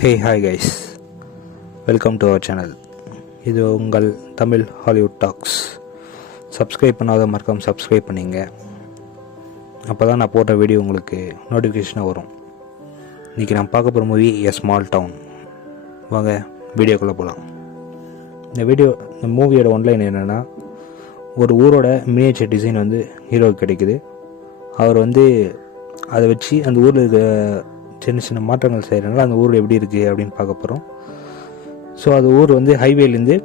Hey hi guys, welcome to our channel. இது உங்கள் Tamil Hollywood tax. Subscribe பண்ணாத மறக்காம சப்ஸ்கிரைப் பண்ணிங்க. அப்போ தான் நான் போட்ட வீடியோ உங்களுக்கு நோட்டிஃபிகேஷனாக வரும். இன்றைக்கி நான் பார்க்க போகிற மூவி எ ஸ்மால் டவுன். வாங்க வீடியோக்குள்ளே போகலாம். இந்த மூவியோட ஒன்லைன் என்னென்னா, ஒரு ஊரோட மினியேச்சர் டிசைன் வந்து ஹீரோவுக்கு கிடைக்குது. அவர் வந்து அதை வச்சு அந்த ஊரில் இருக்க சின்ன சின்ன மாற்றங்கள் செய்கிறனால அந்த ஊர் எப்படி இருக்குது அப்படின்னு பார்க்க போகிறோம். ஸோ அது ஊர் வந்து ஹைவேலேருந்து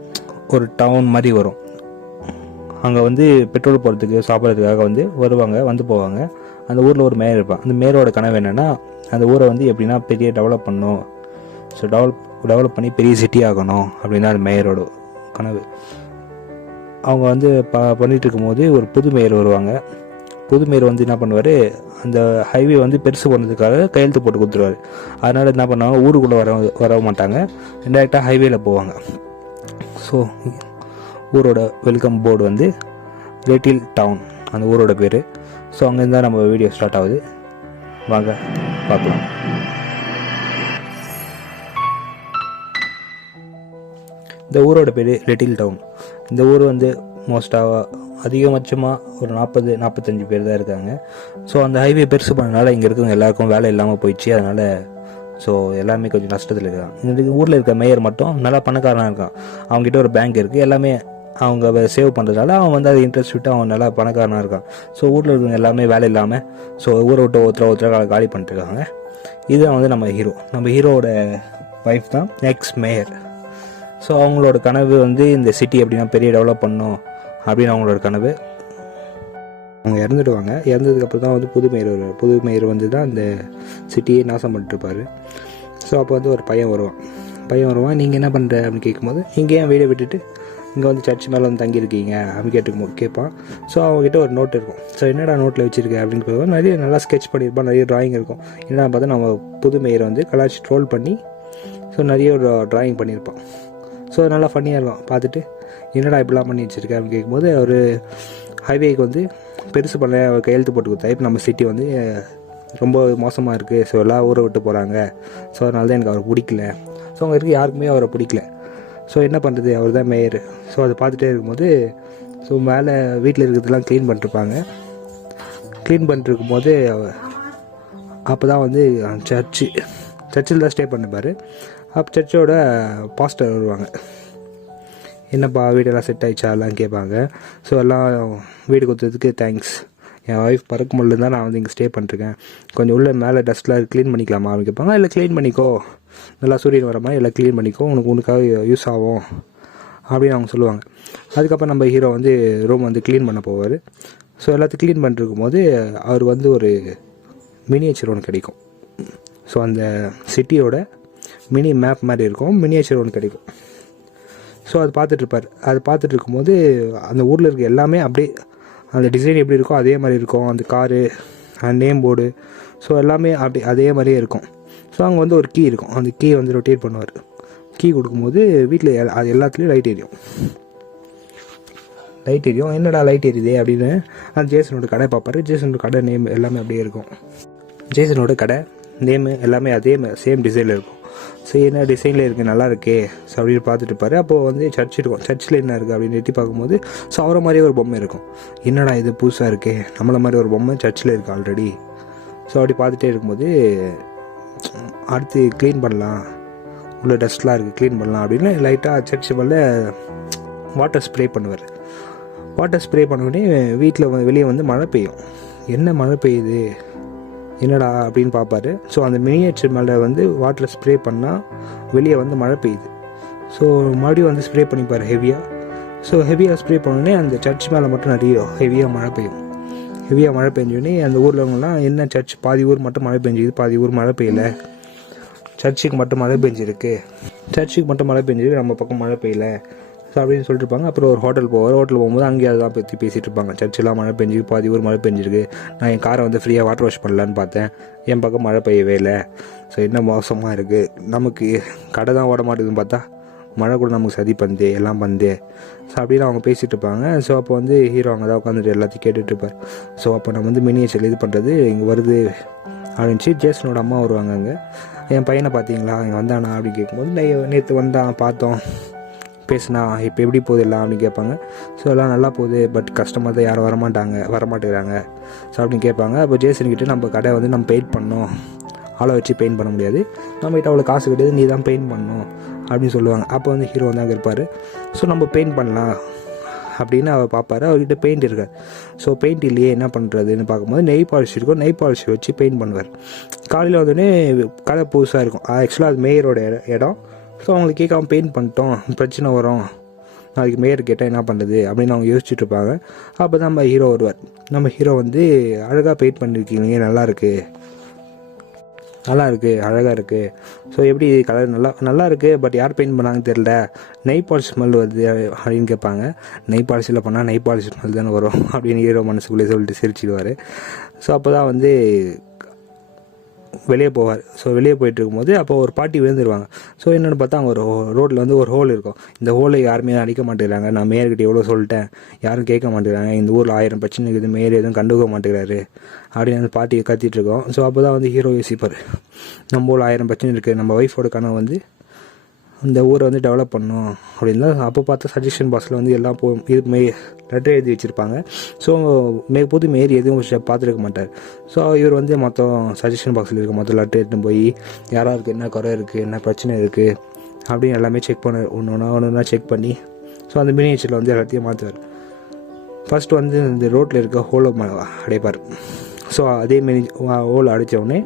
ஒரு டவுன் மாதிரி வரும். அங்கே வந்து பெட்ரோல் போகிறதுக்கு சாப்பிட்றதுக்காக வந்து வருவாங்க, வந்து போவாங்க. அந்த ஊரில் ஒரு மேயர் இருப்பான். அந்த மேயரோட கனவு என்னென்னா, அந்த ஊரை வந்து எப்படின்னா பெரிய டெவலப் பண்ணணும். ஸோ டெவலப் பண்ணி பெரிய சிட்டி ஆகணும் அப்படின்னு தான் அந்த மேயரோட கனவு. அவங்க வந்து பண்ணிகிட்டு இருக்கும்போது ஒரு புது மேயர் வருவாங்க. புது மேயர் வந்து என்ன பண்ணுவார், அந்த ஹைவே வந்து பெருசு பண்ணதுக்காக கையெழுத்து போட்டு கொடுத்துருவார். அதனால் என்ன பண்ணுவாங்க, ஊருக்குள்ளே வர மாட்டாங்க, டேரெக்டாக ஹைவேல போவாங்க. ஸோ ஊரோட வெல்கம் போர்டு வந்து லிட்டில் டவுன், அந்த ஊரோட பேர். ஸோ அங்கேருந்து தான் நம்ம வீடியோ ஸ்டார்ட் ஆகுது. வாங்க பார்க்கலாம். இந்த ஊரோட பேர் லிட்டில் டவுன். இந்த ஊர் வந்து மோஸ்ட்டாக அதிகபட்சமாக ஒரு 40-45 பேர் தான் இருக்காங்க. ஸோ அந்த ஹைவே பெருசு பண்ணனால இங்கே இருக்கவங்க எல்லாருக்கும் வேலை இல்லாமல் போயிடுச்சு. அதனால் ஸோ எல்லாமே கொஞ்சம் நஷ்டத்தில் இருக்காங்க. இந்த ஊரில் இருக்க மேயர் மட்டும் நல்லா பணக்காரனாக இருக்கான். அவங்ககிட்ட ஒரு பேங்க் இருக்குது. எல்லாமே அவங்க சேவ் பண்ணுறதுனால அவன் வந்து அதை இன்ட்ரெஸ்ட் விட்டு அவன் நல்லா பணக்காரனாக இருக்கான். ஸோ ஊரில் இருக்கவங்க எல்லாமே வேலை இல்லாமல் ஸோ ஊரை விட்டு ஒருத்தர காலி பண்ணிட்டுருக்காங்க. இதுதான் வந்து நம்ம ஹீரோவோட ஒய்ஃப் தான் எக்ஸ் மேயர். ஸோ அவங்களோட கனவு வந்து இந்த சிட்டி எப்படின்னா பெரிய டெவலப் பண்ணணும் அப்படின்னு அவங்களோட கனவு. அவங்க இறந்துடுவாங்க. இறந்ததுக்கப்புறம் தான் வந்து புது மேயர் வந்து தான் இந்த சிட்டியை நாசம் பண்ணிட்டுருப்பார். ஸோ அப்போ வந்து ஒரு பையன் வருவான். நீங்கள் என்ன பண்ணுற அப்படின்னு கேட்கும்போது, நீங்கள் ஏன் வீடை விட்டுட்டு இங்கே வந்து சர்ச் மேலே வந்து தங்கியிருக்கீங்க அப்படின்னு கேட்பான். ஸோ அவங்ககிட்ட ஒரு நோட் இருக்கும். ஸோ என்னடா நோட்டில் வச்சுருக்கேன் அப்படின்னு போய் நிறைய நல்லா ஸ்கெட்ச் பண்ணியிருப்பான், நிறைய ட்ராயிங் இருக்கும். என்னென்னா பார்த்தா நம்ம புது மேயரை வந்து கலாச்சி ட்ரோல் பண்ணி ஸோ நிறைய ஒரு ட்ராயிங் பண்ணியிருப்பான். ஸோ நல்லா ஃபன்னியாக இருக்கும். பார்த்துட்டு என்னடா இப்படிலாம் பண்ணி வச்சுருக்கேன் அப்படின்னு கேட்கும்போது, அவர் ஹைவேக்கு வந்து பெருசு பண்ண கையெழுத்து போட்டு கொடுத்தா. இப்போ நம்ம சிட்டி வந்து ரொம்ப மோசமாக இருக்குது. ஸோ எல்லாம் ஊரை விட்டு போகிறாங்க. ஸோ அதனால தான் எனக்கு அவரை பிடிக்கல. ஸோ அங்கே இருக்க யாருக்குமே அவரை பிடிக்கல. ஸோ என்ன பண்ணுறது, அவர் தான் மேயர். ஸோ அதை பார்த்துட்டே இருக்கும்போது ஸோ மேலே வீட்டில் இருக்கிறதுலாம் க்ளீன் பண்ணிட்டுருக்கும்போது அப்போ தான் வந்து சர்ச்சில் தான் ஸ்டே பண்ணிப்பார். அப்போ சர்ச்சோட பாஸ்டர் வருவாங்க. என்னப்பா வீடெல்லாம் செட் ஆகிடுச்சா எல்லாம் கேட்பாங்க. ஸோ எல்லாம் வீடு கொடுத்ததுக்கு தேங்க்ஸ். என் ஒய்ஃப் பறக்க முடியல தான் நான் வந்து இங்கே ஸ்டே பண்ணிருக்கேன். கொஞ்சம் உள்ள மேலே டஸ்ட்லாம் க்ளீன் பண்ணிக்கலாமா அப்படின்னு கேட்பாங்க. இல்லை க்ளீன் பண்ணிக்கோ, நல்லா சூரியன் வர மாதிரி எல்லாம் க்ளீன் பண்ணிக்கோ, உனக்காக யூஸ் ஆகும் அப்படின்னு அவங்க சொல்லுவாங்க. அதுக்கப்புறம் நம்ம ஹீரோ வந்து ரூம் வந்து க்ளீன் பண்ண போவார். ஸோ எல்லாத்தையும் க்ளீன் பண்ணிருக்கும் போது அவர் வந்து ஒரு மினியேச்சர் ஒன்று கிடைக்கும். ஸோ அந்த சிட்டியோட மினி மேப் மாதிரி இருக்கும், மினியேச்சர் ஒன்று கிடைக்கும். ஸோ அது பார்த்துட்ருப்பார். அது பார்த்துட்டு இருக்கும்போது அந்த ஊரில் இருக்க எல்லாமே அப்படியே அந்த டிசைன் எப்படி இருக்கோ அதே மாதிரி இருக்கும். அந்த காரு, அந்த நேம் போர்டு, ஸோ எல்லாமே அப்படி அதே மாதிரியே இருக்கும். ஸோ அங்கே வந்து ஒரு கீ இருக்கும். அந்த கீ வந்து ரொட்டேட் பண்ணுவார். கீ கொடுக்கும்போது வீட்டில் அது எல்லாத்துலேயும் லைட் எரியும். என்னடா லைட் எரியுதே அப்படின்னு அந்த ஜேசனோட கடை பார்ப்பார். ஜேசனோட கடை நேம் எல்லாமே அப்படியே இருக்கும். ஜேசனோட கடை நேமு எல்லாமே அதே சேம் டிசைனில் இருக்கும். ஸோ என்ன டிசைனில் இருக்குது, நல்லா இருக்கே ஸோ அப்படின்னு பார்த்துட்டு இருப்பார். அப்போது வந்து சர்ச் இருக்கும். சர்ச்சில் என்ன இருக்குது அப்படின்னு எட்டி பார்க்கும்போது ஸோ அவரை மாதிரியே ஒரு பொம்மை இருக்கும். என்னடா இது புதுசாக இருக்கே, நம்மளை மாதிரி ஒரு பொம்மை சர்ச்சில் இருக்குது ஆல்ரெடி. ஸோ அப்படி பார்த்துட்டே இருக்கும்போது அடுத்து க்ளீன் பண்ணலாம், உள்ள டஸ்ட்லாம் இருக்குது க்ளீன் பண்ணலாம் அப்படின்னு லைட்டாக சர்ச் மேலே வாட்டர் ஸ்ப்ரே பண்ணுவார். வாட்டர் ஸ்ப்ரே பண்ணோடனே வீட்டில் வெளியே வந்து மழை பெய்யும். என்ன மழை பெய்யுது என்னடா அப்படின்னு பார்ப்பாரு. ஸோ அந்த மினியேச்சர் மேலே வந்து வாட்டர் ஸ்ப்ரே பண்ணால் வெளியே வந்து மழை பெய்யுது. ஸோ மறுபடியும் வந்து ஸ்ப்ரே பண்ணிப்பார் ஹெவியாக. ஸோ ஹெவியாக ஸ்ப்ரே பண்ணோடனே அந்த சர்ச் மேலே மட்டும் நிறைய ஹெவியாக மழை பெஞ்சோடனே அந்த ஊரில் அவங்களாம் என்ன சர்ச் பாதி ஊர் மட்டும் மழை பெஞ்சிது, பாதி ஊர் மழை பெய்யலை, சர்ச்சுக்கு மட்டும் மழை பெஞ்சிருக்கு, நம்ம பக்கம் மழை பெய்யலை ஸோ அப்படின்னு சொல்லிட்டு இருப்பாங்க. அப்புறம் ஒரு ஹோட்டல் போகும்போது அங்கேயே அதெல்லாம் பற்றி பேசிகிட்டு இருப்பாங்க. சர்ச்செல்லாம் மழை பெஞ்சிருக்கு, பாதி ஊர் மழை பெஞ்சிருக்கு, நான் என் காரை வந்து ஃப்ரீயாக வாட்டர் வாஷ் பண்ணலான்னு பார்த்தேன், என் பக்கம் மழை பெய்யவே இல்லை, ஸோ என்ன மோசமாக இருக்குது, நமக்கு கடை தான் ஓட மாட்டேங்குதுன்னு பார்த்தா மழை கூட நமக்கு சதி பண்ணுது எல்லாம் பண்ணுது. ஸோ அப்படின்னு அவங்க பேசிகிட்டு இருப்பாங்க. ஸோ அப்போ வந்து ஹீரோ அங்கே தான் உட்காந்துட்டு எல்லாத்தையும் கேட்டுட்டு இருப்பார். ஸோ அப்போ நம்ம வந்து மினியேச்சர் இது பண்ணுறது இங்கே வருது அப்படின்ச்சு. ஜேசனோட அம்மா வருவாங்க. அங்கே என் பையனை பார்த்தீங்களா இங்கே வந்தானா அப்படின்னு கேட்கும்போது நேற்று வந்தான் பார்த்தோம் பேசுனா இப்போ எப்படி போகுது எல்லாம் அப்படின்னு கேட்பாங்க. ஸோ எல்லாம் நல்லா போகுது, பட் கஸ்டமர் தான் யாரும் வரமாட்டேங்கிறாங்க ஸோ அப்படின்னு கேட்பாங்க. அப்போ ஜேசன்கிட்ட நம்ம கடை வந்து நம்ம பெயிண்ட் பண்ணோம், ஆளை வச்சு பெயிண்ட் பண்ண முடியாது, நம்மகிட்ட அவ்வளோ காசு கிடையாது, நீ தான் பெயிண்ட் பண்ணணும் அப்படின்னு சொல்லுவாங்க. அப்போ வந்து ஹீரோ வந்து அங்கே இருப்பார். ஸோ நம்ம பெயிண்ட் பண்ணலாம் அப்படின்னு அவர் பார்ப்பாரு. அவர்கிட்ட பெயிண்ட் இருக்காது. ஸோ பெயிண்ட் இல்லையே என்ன பண்ணுறதுன்னு பார்க்கும்போது நெய் பாலிஷ் இருக்கும். நெய் பாலிஷ் வச்சு பெயிண்ட் பண்ணுவார். காலையில் வந்தோடனே கடை புதுசாக இருக்கும். ஆக்சுவலாக அது மேயரோட இடம். ஸோ அவங்களுக்கு கேட்காம பெயிண்ட் பண்ணிட்டோம், பிரச்சனை வரும், நாளைக்கு மேயர் கேட்டால் என்ன பண்ணுறது அப்படின்னு அவங்க யோசிச்சுட்டு இருப்பாங்க. அப்போ தான் நம்ம ஹீரோ வருவார். நம்ம ஹீரோ வந்து அழகாக பெயிண்ட் பண்ணியிருக்கீங்க, நல்லாயிருக்கு, அழகாக இருக்குது. ஸோ எப்படி கலர் நல்லா இருக்குது, பட் யார் பெயிண்ட் பண்ணாங்கன்னு தெரில, நெய் பாலிஷ் ஸ்மெல் வருது அப்படின்னு கேட்பாங்க. நெய் பாலிஷில் பண்ணால் நெய் பாலிஷ் ஸ்மெல் தானே வரும் அப்படின்னு ஹீரோ மனசுக்குள்ளே சொல்லிட்டு சிரிச்சிடுவார். ஸோ அப்போ தான் வந்து வெளியே போவார். ஸோ வெளியே போயிட்டு இருக்கும்போது அப்போ ஒரு பாட்டி விழுந்துருவாங்க. ஸோ என்னென்னு பார்த்தா அங்கே ஒரு ரோட்டில் வந்து ஒரு ஹோல் இருக்கும். இந்த ஹோலை யாருமே அடிக்க மாட்டேங்கிறாங்க. நான் மேயர்கிட்ட எவ்வளோ சொல்லிட்டேன், யாரும் கேட்க மாட்டேங்கிறாங்க, இந்த ஊரில் 1000 பிரச்சனை இருக்குது, மேயர் எதுவும் கண்டுக்க மாட்டேங்கிறாரு அப்படின்னு அந்த பாட்டியை கத்திட்டு இருக்கோம். ஸோ அப்போ தான் வந்து ஹீரோ யோசிப்பார், நம்ம ஊரில் 1000 பிரச்சனை இருக்குது, நம்ம ஒய்ஃபோட கனவு வந்து இந்த ஊரை வந்து டெவலப் பண்ணணும் அப்படின்னு தான். அப்போ பார்த்தா சஜஷன் பாக்ஸில் வந்து எல்லாம் லெட்டர் எழுதி வச்சுருப்பாங்க. ஸோ புது மேயர் எதுவும் பார்த்துருக்க மாட்டார். ஸோ இவர் வந்து மொத்தம் சஜஷன் பாக்ஸில் இருக்க மொத்தம் லெட்டர் எடுத்துன்னு போய் யாராருக்கு என்ன குறை இருக்குது, என்ன பிரச்சனை இருக்குது அப்படின்னு எல்லாமே செக் பண்ண ஒன்று செக் பண்ணி ஸோ அந்த மினியேச்சரில் வந்து எல்லாத்தையும் மாற்றுவார். ஃபஸ்ட்டு வந்து இந்த ரோட்டில் இருக்க ஹோலை அடைப்பார். ஸோ அதேமாரி ஹோல் அடைத்தவுடனே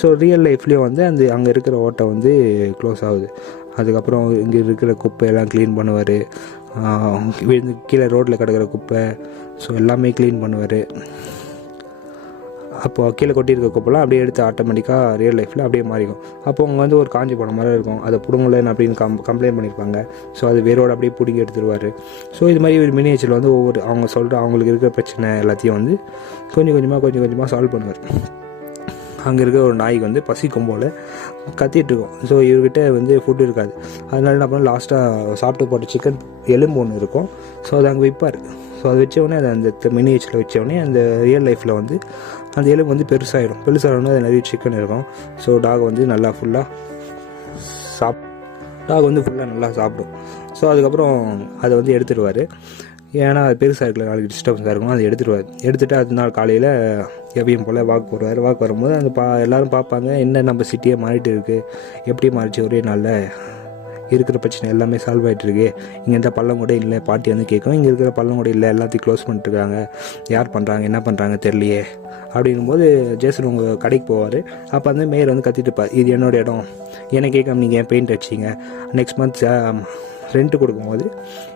ஸோ ரியல் லைஃப்லேயும் வந்து அங்கே இருக்கிற ஓட்டை வந்து க்ளோஸ் ஆகுது. அதுக்கப்புறம் இங்கே இருக்கிற குப்பையெல்லாம் க்ளீன் பண்ணுவார். கீழே ரோட்டில் கிடக்கிற குப்பை ஸோ எல்லாமே க்ளீன் பண்ணுவார். அப்போது கீழே கொட்டியிருக்க குப்பைலாம் அப்படியே எடுத்து ஆட்டோமேட்டிக்காக ரியல் லைஃப்பில் அப்படியே மாறிக்கும். அப்போ அவங்க வந்து ஒரு காஞ்சி போன மாதிரி இருக்கும், அதை பிடுங்கலன்னு அப்படின்னு கம்ப்ளைண்ட் பண்ணியிருப்பாங்க. ஸோ அது வேரோடு அப்படியே பிடிங்கி எடுத்துருவார். ஸோ இது மாதிரி ஒரு மினியேச்சரில் வந்து அவங்களுக்கு இருக்கிற பிரச்சனை எல்லாத்தையும் வந்து கொஞ்சம் கொஞ்சமாக சால்வ் பண்ணுவார். அங்கே இருக்கிற ஒரு நாய்க்கு வந்து பசிக்கும் போல் கத்திட்டு இருக்கும். ஸோ இவர்கிட்ட வந்து ஃபுட்டு இருக்காது. அதனால என்ன பண்ண லாஸ்ட்டாக சாப்பிட்டு போட்ட சிக்கன் எலும்பு ஒன்று இருக்கும். ஸோ அதை அங்கே வைப்பார். ஸோ அதை வச்சவொடனே அதை அந்த மினியேச்சரில் வச்சவொடனே அந்த ரியல் லைஃப்பில் வந்து அந்த எலும்பு வந்து பெருசாகிடும். அது நிறைய சிக்கன் இருக்கும். ஸோ டாக் வந்து நல்லா ஃபுல்லாக நல்லா சாப்பிடும். ஸோ அதுக்கப்புறம் அதை வந்து எடுத்துடுவார். ஏன்னா அது பெருசாக இருக்கல, நாளைக்கு டிஸ்டர்பன்ஸாக இருக்கும், அதை எடுத்துகிட்டு அடுத்த நாள் காலையில் எப்பயும் போல் வாக் வரும்போது அந்த எல்லோரும் பார்ப்பாங்க, என்ன நம்ம சிட்டியே மாறிட்டு இருக்குது, எப்படி மாறிச்சு, ஒரே நாளில் இருக்கிற பிரச்சனை எல்லாமே சால்வ் ஆகிட்டு இருக்கு, இங்கே எந்த பள்ளம் கூட இல்லை, பாட்டி வந்து கேட்கும், இங்கே இருக்கிற பள்ளம் கூட இல்லை, எல்லாத்தையும் க்ளோஸ் பண்ணிட்டுருக்காங்க, யார் பண்ணுறாங்க என்ன பண்ணுறாங்க தெரியலையே அப்படிங்கும்போது ஜேசன் உங்கள் கடைக்கு போவார். அப்போ வந்து மேயர் வந்து கத்திட்டு இருப்பார், இது என்னோடய இடம், என்னை கேட்காம நீங்கள் ஏன் பெயிண்ட் அடிச்சிங்க, நெக்ஸ்ட் மந்த் ரெண்ட்டு கொடுக்கும்போது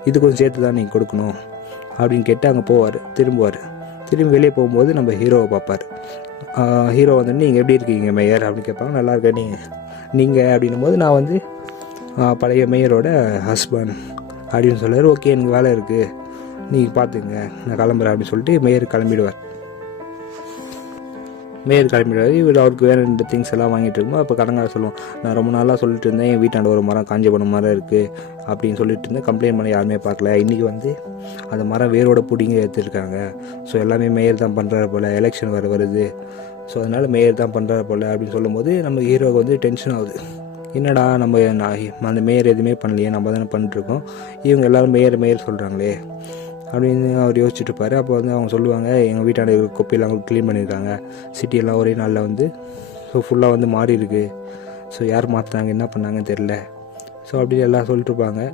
இது கொஞ்சம் சேர்த்து தான் நீங்கள் கொடுக்கணும் அப்படின்னு கேட்டு அங்கே போவார். திரும்பி வெளியே போகும்போது நம்ம ஹீரோவை பார்ப்பார். ஹீரோ வந்து நீங்கள் எப்படி இருக்கீங்க மேயர் அப்படின்னு கேட்பாங்க. நல்லா இருக்கேன் நீங்கள் அப்படின்னும் போது நான் வந்து பழைய மேயரோட ஹஸ்பண்ட் அப்படின்னு சொல்லுவார். ஓகே எனக்கு வேலை இருக்குது நீங்கள் பார்த்துங்க நான் கிளம்புறேன் அப்படின்னு சொல்லிட்டு மேயர் கிளம்பிடுவார். இவர் அவருக்கு வேறு திங்ஸ் எல்லாம் வாங்கிட்டு இருக்கும்போது அப்போ கடங்கார சொல்லுவோம், நான் ரொம்ப நாளாக சொல்லிட்டு இருந்தேன் என் வீட்டாண்ட ஒரு மரம் காஞ்சி போன மரம் இருக்குது அப்படின்னு சொல்லிட்டு இருந்தேன், கம்ப்ளைண்ட் பண்ண யாருமே பார்க்கல, இன்றைக்கி வந்து அந்த மரம் வேரோட பிடிங்க எடுத்துருக்காங்க. ஸோ எல்லாமே மேயர் தான் பண்ணுறாரு போல், எலெக்ஷன் வருது, ஸோ அதனால் மேயர் தான் பண்ணுறாரு போல் அப்படின்னு சொல்லும்போது நம்ம ஹீரோவுக்கு வந்து டென்ஷன் ஆகுது. என்னடா நம்ம அந்த மேயர் எதுவுமே பண்ணலையே, நம்ம தானே பண்ணிட்டுருக்கோம், இவங்க எல்லோரும் மேயர் சொல்கிறாங்களே அப்படின்னு அவர் யோசிச்சுட்டு இருப்பார். அப்போ வந்து அவங்க சொல்லுவாங்க, எங்கள் வீட்டாண்ட குப்பையெல்லாம் க்ளீன் பண்ணியிருக்காங்க, சிட்டியெல்லாம் ஒரே நாளில் வந்து ஸோ ஃபுல்லாக வந்து மாறி இருக்குது, ஸோ யார் மாற்றினாங்க என்ன பண்ணாங்கன்னு தெரில, ஸோ அப்படின்னு எல்லாம் சொல்லிட்டுருப்பாங்க.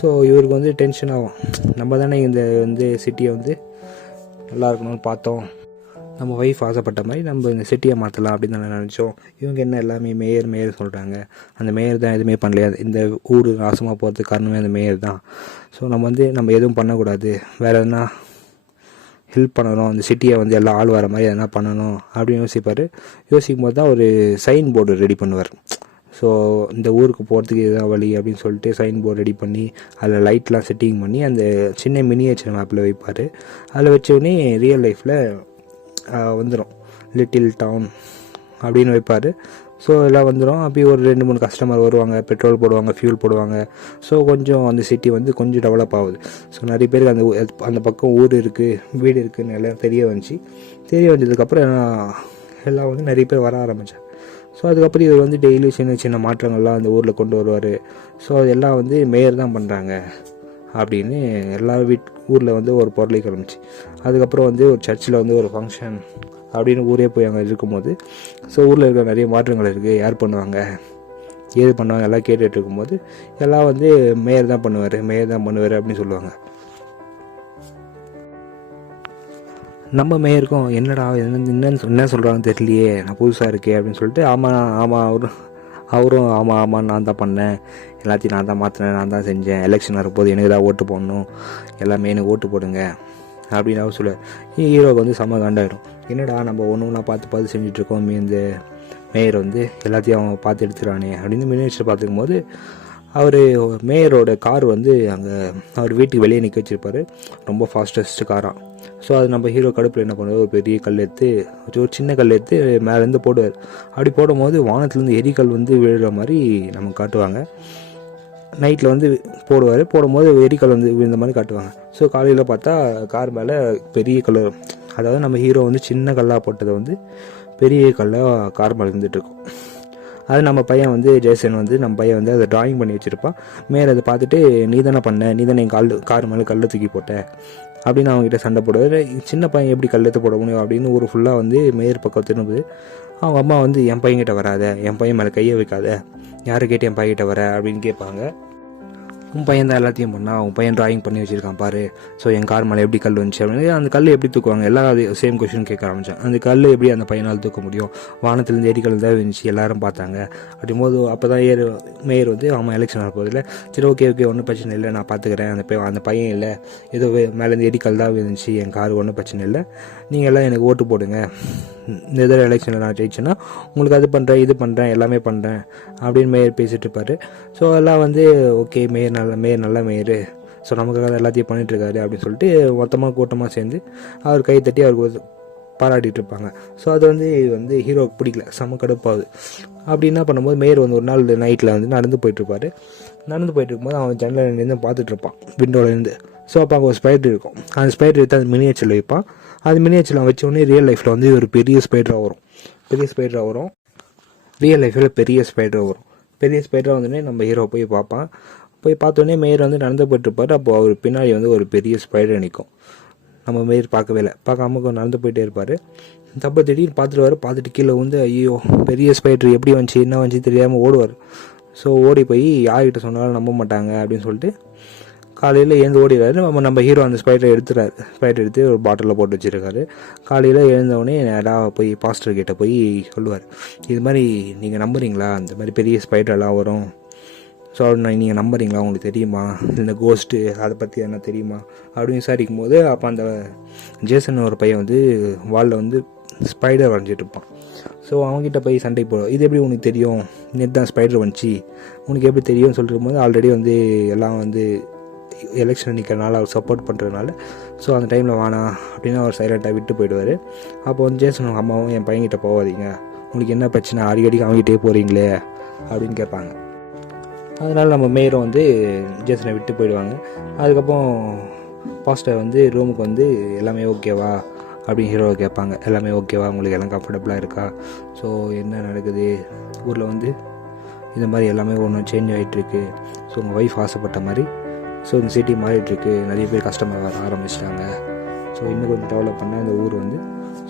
ஸோ இவருக்கு வந்து டென்ஷன் ஆகும், நம்ம தானே இந்த வந்து சிட்டியை வந்து நல்லா இருக்கணும்னு பார்த்தோம், நம்ம ஒய்ஃப் ஆசைப்பட்ட மாதிரி நம்ம இந்த சிட்டியை மாற்றலாம் அப்படின்னு தான் நினச்சோம், இவங்க என்ன எல்லாமே மேயர் சொல்கிறாங்க, அந்த மேயர் தான் எதுவுமே பண்ணலையா, இந்த ஊர் நாசமாக போகிறதுக்கு காரணமே அந்த மேயர் தான், ஸோ நம்ம எதுவும் பண்ணக்கூடாது, வேறு எதுனா ஹெல்ப் பண்ணணும், அந்த சிட்டியை வந்து எல்லாம் ஆள் வர மாதிரி எதனா பண்ணணும் அப்படின்னு யோசிக்கும் போது தான் ஒரு சைன் போர்டு ரெடி பண்ணுவார். ஸோ இந்த ஊருக்கு போகிறதுக்கு இதுதான் வழி அப்படின்னு சொல்லிட்டு சைன் போர்டு ரெடி பண்ணி அதில் லைட்லாம் செட்டிங் பண்ணி அந்த சின்ன மினியேச்சர் மேப்பில் வைப்பார். அதில் வச்சோடனே ரியல் லைஃப்பில் வந்துடும் லிட்டில் டவுன் அப்படின்னு வைப்பார். ஸோ எல்லாம் வந்துடும். அப்படி ஒரு 2-3 கஸ்டமர் வருவாங்க, பெட்ரோல் போடுவாங்க, ஃபியூல் போடுவாங்க. ஸோ கொஞ்சம் அந்த சிட்டி வந்து கொஞ்சம் டெவலப் ஆகுது. ஸோ நிறைய பேருக்கு அந்த பக்கம் ஊர் இருக்குது, வீடு இருக்குதுன்னு எல்லாம் தெரிய வந்ததுக்கப்புறம் எல்லாம் வந்து நிறைய பேர் வர ஆரம்பித்தாங்க. ஸோ அதுக்கப்புறம் இவர் வந்து டெய்லி சின்ன சின்ன மாற்றங்கள்லாம் அந்த ஊரில் கொண்டு வருவார். ஸோ அதெல்லாம் வந்து மேயர் தான் பண்ணுறாங்க அப்படின்னு எல்லா ஊரில் வந்து ஒரு பொருளை கிளம்பிச்சு. அதுக்கப்புறம் வந்து ஒரு சர்ச்சில் வந்து ஒரு ஃபங்க்ஷன் அப்படின்னு ஊரே போய் அங்கே இருக்கும்போது, ஸோ ஊரில் இருக்கிற நிறைய மாற்றங்கள் இருக்குது, யார் பண்ணுவாங்க ஏது பண்ணுவாங்க எல்லாம் கேட்டுட்டு இருக்கும்போது எல்லாம் வந்து மேயர் தான் பண்ணுவார் அப்படின்னு சொல்லுவாங்க. நம்ம மேயருக்கும் என்னடா என்ன சொல்கிறாங்கன்னு தெரியலையே, நான் புதுசாக இருக்கே அப்படின்னு சொல்லிட்டு ஆமாம் அவரும் ஆமாம் நான் தான் பண்ணேன், எல்லாத்தையும் நான் தான் மாற்றினேன், நான் தான் செஞ்சேன், எலெக்ஷன் வரப்போது எனக்கு தான் ஓட்டு போடணும், எல்லாமே எனக்கு ஓட்டு போடுங்க அப்படின்னு அவர் சொல்லுவார். ஹீரோவுக்கு வந்து செம்ம காண்டாயிடும். என்னடா நம்ம ஒன்றுலாம் பார்த்து செஞ்சிட்ருக்கோம், இந்த மேயர் வந்து எல்லாத்தையும் அவன் பார்த்து எடுத்துகிறானே அப்படின்னு மினிஸ்டர் பார்த்துக்கும் போது அவர் மேயரோட கார் வந்து அங்கே அவர் வீட்டுக்கு வெளியே நிற்க வச்சுருப்பார், ரொம்ப ஃபாஸ்டஸ்ட்டு காராக. ஸோ அது நம்ம ஹீரோ கடுப்பில் என்ன பண்ணுவார், ஒரு பெரிய கல் எடுத்து ஒரு சின்ன கல் எடுத்து மேலேருந்து போடுவார். அப்படி போடும்போது வானத்துலேருந்து எரிக்கல் வந்து விழுற மாதிரி நமக்கு காட்டுவாங்க. நைட்டில் வந்து போடும்போது எரிக்கல் வந்து விழுந்த மாதிரி காட்டுவாங்க. ஸோ காலையில் பார்த்தா கார் மேலே பெரிய கல், அதாவது நம்ம ஹீரோ வந்து சின்ன கல்லாக போட்டதை வந்து பெரிய கல்லாக கார் மேலே இருந்துகிட்ருக்கோம். அது நம்ம பையன் வந்து ஜேசன் வந்து நம்ம பையன் வந்து அதை ட்ராயிங் பண்ணி வச்சுருப்பான். மேலே அதை பார்த்துட்டு நீ தானே என் கார் மேலே கல்லை தூக்கி போட்ட அப்படின்னு அவங்ககிட்ட சண்டை போடுவார். சின்ன பையன் எப்படி கல்லெடுத்து போட முடியும் அப்படின்னு ஒரு ஃபுல்லாக வந்து மேயர் பக்கம் திரும்புது. அவங்க அம்மா வந்து என் பையன்கிட்ட வராத, என் பையன் மேலே கையை வைக்காத, யாரை கேட்டு என் பையன்கிட்ட வர அப்படின்னு கேட்பாங்க. உன் பையன் தான் எல்லாத்தையும் பண்ணா, உன் பையன் ட்ராயிங் பண்ணி வச்சுருக்கான் பாரு, ஸோ என் கார் மேலே எப்படி கல் வந்துச்சு அப்படின்னு அந்த கல் எப்படி தூக்குவாங்க, எல்லாரும் அது சேம் கொஸ்டின் கேட்க ஆரம்பித்தேன். அந்த கல் எப்படி அந்த பையனால் தூக்க முடியும், வானத்துலேருந்து எரிக்கல் தான் வந்துச்சு, எல்லாரும் பார்த்தாங்க அப்படிங்கும்போது அப்போ தான் மேயர் வந்து ஆமாம் எலெக்ஷன் வரப்போதில்லை, சரி ஓகே ஒன்றும் பிரச்சனை இல்லை, நான் பார்த்துக்கிறேன், அந்த பையன் இல்லை, ஏதோ மேலேருந்து எரிக்கல் தான் வந்துச்சு, என் கார் ஒன்றும் பிரச்சனை இல்லை, நீங்கள் எல்லாம் எனக்கு ஓட்டு போடுங்க, இந்த இதில் எலெக்ஷனில் நான் ஜெயிச்சேன்னா உங்களுக்கு அது பண்ணுறேன் இது பண்ணுறேன் எல்லாமே பண்ணுறேன் அப்படின்னு மேயர் பேசிகிட்டு இருப்பார். ஸோ எல்லாம் வந்து ஓகே மேயர் நல்ல மேயர், ஸோ நமக்காக எல்லாத்தையும் பண்ணிகிட்ருக்காரு அப்படின்னு சொல்லிட்டு மொத்தமாக கூட்டமாக சேர்ந்து அவர் கை தட்டி அவருக்கு பாராட்டிகிட்டு இருப்பாங்க. ஸோ அது வந்து ஹீரோவுக்கு பிடிக்கல, செம்ம கடுப்பாகுது. அப்படி என்ன பண்ணும்போது மேயர் வந்து ஒரு நாள் நைட்டில் வந்து நடந்து போயிட்டுருக்கும்போது அவன் ஜன்னலில் நின்று பார்த்துட்ருப்பான் விண்டோலேருந்து. ஸோ அப்போ அங்கே ஒரு ஸ்பைடர் இருக்கும், அந்த ஸ்பைடர் எடுத்து அந்த மினியேச்சரில் வைப்பான். அது மினியேச்சரில் வச்சோடனே ரியல் லைஃப்பில் வந்து ஒரு பெரிய ஸ்பைடராக வரும். ரியல் லைஃப்பில் பெரிய ஸ்பைடராக வந்தோடனே நம்ம ஹீரோ போய் பார்த்தோன்னே மேயர் வந்து நடந்து போயிட்டுருப்பார். அப்போ அவர் பின்னாடி வந்து ஒரு பெரிய ஸ்பைடர் நிற்கும். நம்ம மேயர் பார்க்காம நடந்து போயிட்டே இருப்பார். தப்பை திடீர்னு பார்த்துட்டு கீழே வந்து ஐயோ பெரிய ஸ்பைடர் எப்படி வந்துச்சு என்ன வந்துச்சு தெரியாமல் ஓடுவார். ஸோ ஓடி போய் யார்கிட்ட சொன்னாலும் நம்ப மாட்டாங்க அப்படின்னு சொல்லிட்டு காலையில் எழுந்து ஓடிடுறாரு. நம்ம ஹீரோ அந்த ஸ்பைடர் எடுத்து ஒரு பாட்டிலில் போட்டு வச்சுருக்காரு. காலையில் எழுந்தவுடனே நேராக போய் பாஸ்டர் கிட்ட போய் சொல்லுவார், இது மாதிரி நீங்கள் நம்புறீங்களா, இந்த மாதிரி பெரிய ஸ்பைடரெல்லாம் வரும், ஸோ நீங்கள் நம்புறீங்களா, உங்களுக்கு தெரியுமா இந்த கோஸ்ட்டு அதை பற்றி என்ன தெரியுமா அப்படின்னு விசாரிக்கும் போது அப்போ அந்த ஜேசன் ஒரு பையன் வந்து வாலில் வந்து ஸ்பைடர் வரைஞ்சிட்டு இருப்பான். ஸோ அவங்ககிட்ட போய் சண்டை போடுவோம், இது எப்படி உனக்கு தெரியும், நேற்று தான் ஸ்பைடர் வந்துச்சு உனக்கு எப்படி தெரியும்னு சொல்லிட்டு போது ஆல்ரெடி வந்து எல்லாம் வந்து எலெக்ஷன் நிற்கிறனால அவர் சப்போர்ட் பண்ணுறதுனால ஸோ அந்த டைமில் வேணாம் அப்படின்னு அவர் சைலண்ட்டாக விட்டு போயிடுவார். அப்போ வந்து ஜேசன் அம்மாவும் என் பையன்கிட்ட போகாதீங்க, உங்களுக்கு என்ன பிரச்சனை அடிக்கடிக்கு அவங்ககிட்டே போகிறீங்களே அப்படின்னு கேட்பாங்க. அதனால் நம்ம மேயரும் வந்து ஜேசனை விட்டு போயிடுவாங்க. அதுக்கப்புறம் பாஸ்டர் வந்து ரூமுக்கு வந்து எல்லாமே ஓகேவா அப்படின்னு ஹீரோவை கேட்பாங்க, எல்லாமே ஓகேவா, உங்களுக்கு எல்லாம் கம்ஃபர்டபுளாக இருக்கா, ஸோ என்ன நடக்குது ஊரில் வந்து இந்த மாதிரி எல்லாமே ஒன்று சேஞ்ச் ஆகிட்டுருக்கு, ஸோ உங்கள் ஒய்ஃப் ஆசைப்பட்ட மாதிரி ஸோ இந்த சிட்டி மாறிட்டுருக்கு, நிறைய பேர் கஸ்டமர் வர ஆரம்பிச்சிட்டாங்க, ஸோ இன்னும் கொஞ்சம் டெவலப் பண்ணால் இந்த ஊர் வந்து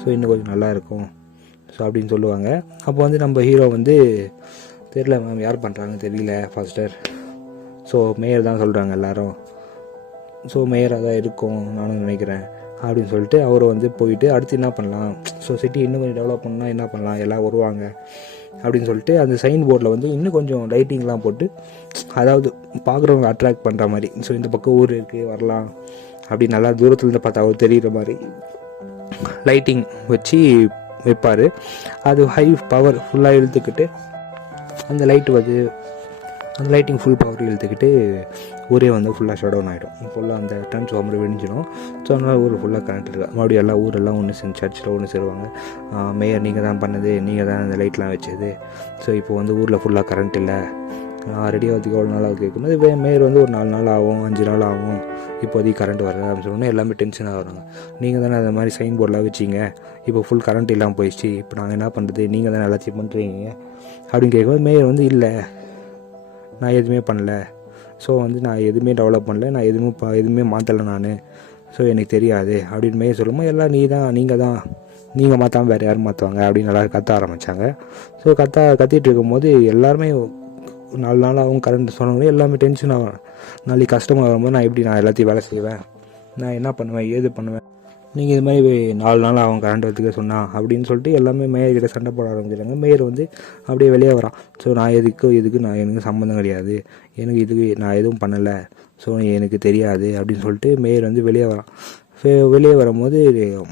ஸோ இன்னும் கொஞ்சம் நல்லாயிருக்கும் ஸோ அப்படின்னு சொல்லுவாங்க. அப்போ வந்து நம்ம ஹீரோ வந்து தெரியல மேம் யார் பண்ணுறாங்கன்னு தெரியல பாஸ்டர், ஸோ மேயர் தான் சொல்கிறாங்க எல்லோரும், ஸோ மேயராக தான் இருக்கும் நானும் நினைக்கிறேன் அப்படின்னு சொல்லிட்டு அவர் வந்து போயிட்டு அடுத்து என்ன பண்ணலாம், ஸோ சிட்டி இன்னும் கொஞ்சம் டெவலப் பண்ணால் என்ன பண்ணலாம், எல்லாம் வருவாங்க அப்படின்னு சொல்லிட்டு அந்த சைன் போர்டில் வந்து இன்னும் கொஞ்சம் லைட்டிங்லாம் போட்டு அதாவது பார்க்குறவங்க அட்ராக்ட் பண்ணுற மாதிரி, ஸோ இந்த பக்கம் ஊர் இருக்குது வரலாம் அப்படி நல்லா தூரத்துலேருந்து பார்த்தா அவர் தெரிகிற மாதிரி லைட்டிங் வச்சு வைப்பார். அது ஹை பவர் ஃபுல்லாக இழுத்துக்கிட்டு அந்த லைட்டு வந்து அந்த லைட்டிங் ஃபுல் பவர் இழுத்துக்கிட்டு ஊரே வந்து ஃபுல்லாக ஷட் டவுன் ஆகிடும். ஃபுல்லாக அந்த ட்ரான்ஸ்ஃபார்மர் வெடிஞ்சிடும். ஸோ அதனால் ஊர் ஃபுல்லாக கரண்ட் இருக்கா. மறுபடியும் எல்லாம் ஊரெல்லாம் ஒன்று சேர்ந்து சர்ச்சில் ஒன்று சேருவாங்க. மேயர் நீங்கள் தான் பண்ணது, நீங்கள் தான் அந்த லைட்லாம் வச்சது. ஸோ இப்போ வந்து ஊரில் ஃபுல்லாக கரண்ட் இல்லை, ரெடியாகிறதுக்கு எவ்வளோ நாள் ஆகுது கேட்கும்போது மேயர் வந்து ஒரு 4 நாள் ஆகும், 5 நாள் ஆகும், இப்போதைக்கு கரண்ட் வரல அப்படின்னு சொன்னோன்னே எல்லாமே டென்ஷனாக வராங்க. நீங்கள் தானே அந்த மாதிரி சைன் போர்டெலாம் வச்சிங்க, இப்போ ஃபுல் கரண்ட் இல்லாமல் போயிடுச்சு, இப்போ நாங்கள் என்ன பண்ணுறது, நீங்கள் தானே எல்லாத்தையும் பண்ணுறீங்க அப்படின்னு கேட்கும்போது மேயர் வந்து இல்லை, நான் எதுவுமே பண்ணல. ஸோ வந்து நான் எதுவுமே டெவலப் பண்ணல, நான் எதுவுமே மாற்றலை நான், ஸோ எனக்கு தெரியாது அப்படின்னு மேயர் சொல்லும்போது எல்லாம் நீங்கள் மாற்றாமல் வேறு யாரும் மாற்றுவாங்க அப்படின்னு எல்லோரும் கத்த ஆரம்பித்தாங்க. ஸோ கத்திட்டு இருக்கும்போது எல்லாருமே 4 நாள் ஆகும் கரண்ட் சொன்னவங்களே எல்லாமே டென்ஷன் ஆகும். நாளைக்கு கஷ்டமாக வரும்போது நான் எல்லாத்தையும் வேலை செய்வேன், நான் என்ன பண்ணுவேன், ஏது பண்ணுவேன், நீங்கள் இது மாதிரி 4 நாள் ஆகும் கரண்ட் வரதுக்கு சொன்னா அப்படின்னு சொல்லிட்டு எல்லாமே மேயர்கிட்ட சண்டை போட ஆரம்பிச்சிட்டாங்க. மேயர் வந்து அப்படியே வெளியே வரான். ஸோ நான் எதுக்கு எனக்கு சம்மந்தம் கிடையாது, இதுக்கு நான் எதுவும் பண்ணலை, ஸோ எனக்கு தெரியாது அப்படின்னு சொல்லிட்டு மேயர் வந்து வெளியே வரான். வெளியே வரும்போது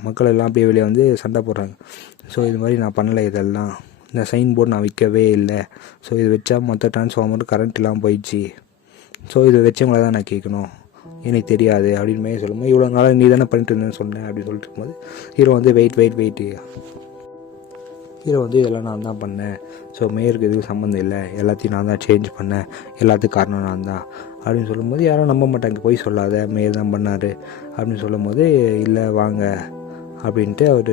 மக்கள் எல்லாம் அப்படியே வெளியே வந்து சண்டை போடுறாங்க. ஸோ இது மாதிரி நான் பண்ணலை, இதெல்லாம் இந்த சைன் போர்டு நான் விற்கவே இல்லை, ஸோ இது வச்சா மொத்த ட்ரான்ஸ்ஃபார்மர் கரண்ட் இல்லாமல் போயிடுச்சு, ஸோ இதை வச்சவங்கள தான் நான் கேட்கணும், எனக்கு தெரியாது அப்படின்னு மேயர் சொல்லும்போது இவ்வளோ நாளாக நீ தானே பண்ணிட்டு இருந்தேன்னு சொன்னேன் அப்படின்னு சொல்லிட்டு இருக்கும்போது ஹீரோ வந்து வெயிட் ஹீரோ வந்து இதெல்லாம் நான் தான் பண்ணேன், ஸோ மேயருக்கு எதுவும் சம்மந்தம் இல்லை, எல்லாத்தையும் நான் தான் சேஞ்ச் பண்ணேன், எல்லாத்துக்கும் காரணம் நான் தான் அப்படின்னு சொல்லும்போது யாரும் நம்ப மாட்டாங்க. போய் சொல்லாத, மேயர் தான் பண்ணார் அப்படின்னு சொல்லும்போது இல்லை வாங்க அப்படின்ட்டு அவர்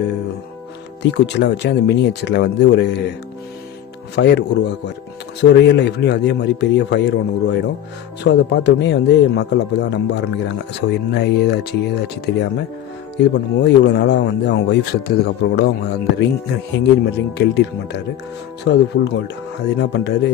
தீக்குச்சிலாம் வச்சு அந்த மினியேச்சரில் வந்து ஒரு ஃபயர் உருவாக்குவார். ஸோ ரியல் லைஃப்லேயும் அதே மாதிரி பெரிய ஃபயர் ஒன்று உருவாயிடும். ஸோ அதை பார்த்தோன்னே வந்து மக்கள் அப்போ தான் நம்ப ஆரம்பிக்கிறாங்க. ஸோ என்ன ஏதாச்சு தெரியாமல் இது பண்ணும்போது இவ்வளோ நாளாக வந்து அவங்க ஒய்ஃப் செத்ததுக்கப்புறம் கூட அவங்க அந்த எங்கேஜ்மெண்ட் ரிங் கழட்டிருக்க மாட்டார். ஸோ அது ஃபுல் கோல்டு. அது என்ன பண்ணுறாரு,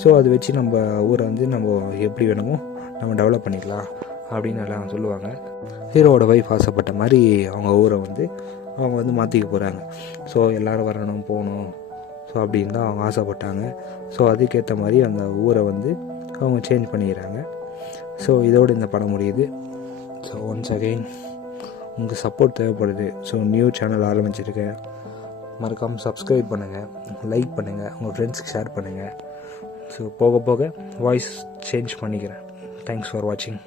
ஸோ அதை வச்சு நம்ம ஊரை வந்து நம்ம எப்படி வேணுமோ நம்ம டெவலப் பண்ணிக்கலாம் அப்படின்னு எல்லாம் சொல்லுவாங்க. ஹீரோவோட ஒய்ஃப் ஆசைப்பட்ட மாதிரி அவங்க ஊரை வந்து அவங்க வந்து மாற்றிக்க போகிறாங்க. ஸோ எல்லோரும் வரணும் போகணும், ஸோ அப்படின்னு தான் அவங்க ஆசைப்பட்டாங்க. ஸோ அதுக்கேற்ற மாதிரி அந்த ஊரை வந்து அவங்க சேஞ்ச் பண்ணிக்கிறாங்க. ஸோ இதோடு இந்த படம் முடியுது. ஸோ ஒன்ஸ் அகெயின் உங்கள் சப்போர்ட் தேவைப்படுது. ஸோ நியூ சேனல் ஆரம்பிச்சிருக்கேன், மறக்காமல் சப்ஸ்கிரைப் பண்ணுங்கள், லைக் பண்ணுங்கள், உங்கள் ஃப்ரெண்ட்ஸ்க்கு ஷேர் பண்ணுங்கள். ஸோ போக போக வாய்ஸ் சேஞ்ச் பண்ணிக்கிறேன். தேங்க்ஸ் ஃபார் வாட்சிங்.